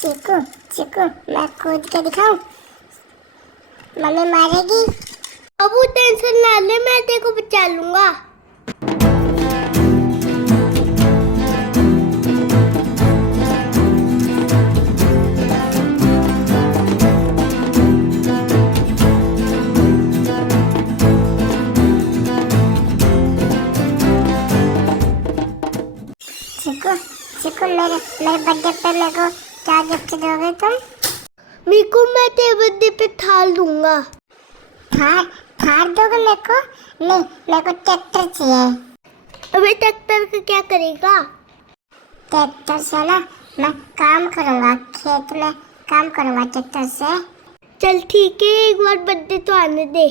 चीकू चीकू मैं कूद के दिखाऊं? मम्मी मारेगी। अब वो टेंशन ना ले, मैं तेरे को बचा लूंगा। चीकू चीकू मेरे बर्थडे पे मेरे को क्या गिफ्ट दोगे तुम? मीकू मैं तेरे बर्थडे पे थाल दूंगा। थार थार दोगे मेरे को? नहीं, मेरे को ट्रैक्टर चाहिए। अबे ट्रैक्टर का क्या करेगा? ट्रैक्टर से ना मैं काम करूंगा, खेत में काम करूंगा ट्रैक्टर से। चल ठीक है, एक बार बर्थडे तो आने दे।